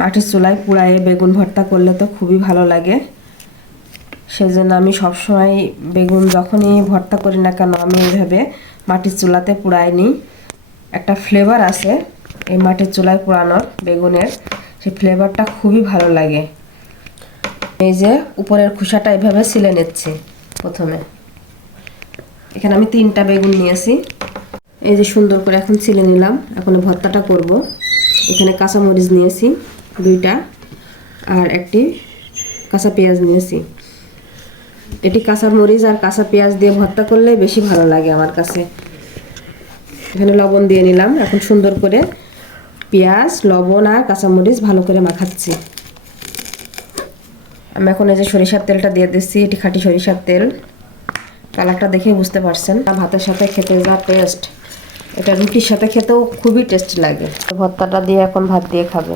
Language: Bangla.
মাটির চুলায় পুড়ায়ে বেগুন ভর্তা করলে তো খুবই ভালো লাগে। সেজন্য আমি সবসময় বেগুন যখনই ভর্তা করি না কেন আমি এইভাবে মাটির চুলাতে পুড়াই নিই। একটা ফ্লেভার আছে এই মাটির চুলায় পোড়ানোর বেগুনের, সেই ফ্লেভারটা খুবই ভালো লাগে। এই যে উপরের খোসাটা এভাবে ছিলে নিচ্ছি প্রথমে। এখানে আমি 3টা বেগুন নিয়েছি, এই যে সুন্দর করে এখন ছিলে নিলাম। এখন ভর্তাটা করব। এখানে কাঁচামরিচ নিয়েছি 2টা আর একটি কাঁচা পেঁয়াজ নিয়েছি। এটি কাঁচামরিচ আর কাঁচা পেঁয়াজ দিয়ে ভর্তা করলে বেশি ভালো লাগে আমার কাছে। এখানে লবণ দিয়ে নিলাম। এখন সুন্দর করে পেঁয়াজ, লবণ আর কাঁচামরিচ ভালো করে মাখাচ্ছি। আমি এখন এই যে সরিষার তেলটা দিয়ে দিচ্ছি, এটি খাঁটি সরিষার তেল। কালারটা দেখে বুঝতে পারছেন। ভাতের সাথে খেতে যা টেস্ট, এটা রুটির সাথে খেতেও খুবই টেস্ট লাগে। ভর্তাটা দিয়ে এখন ভাত দিয়ে খাবে।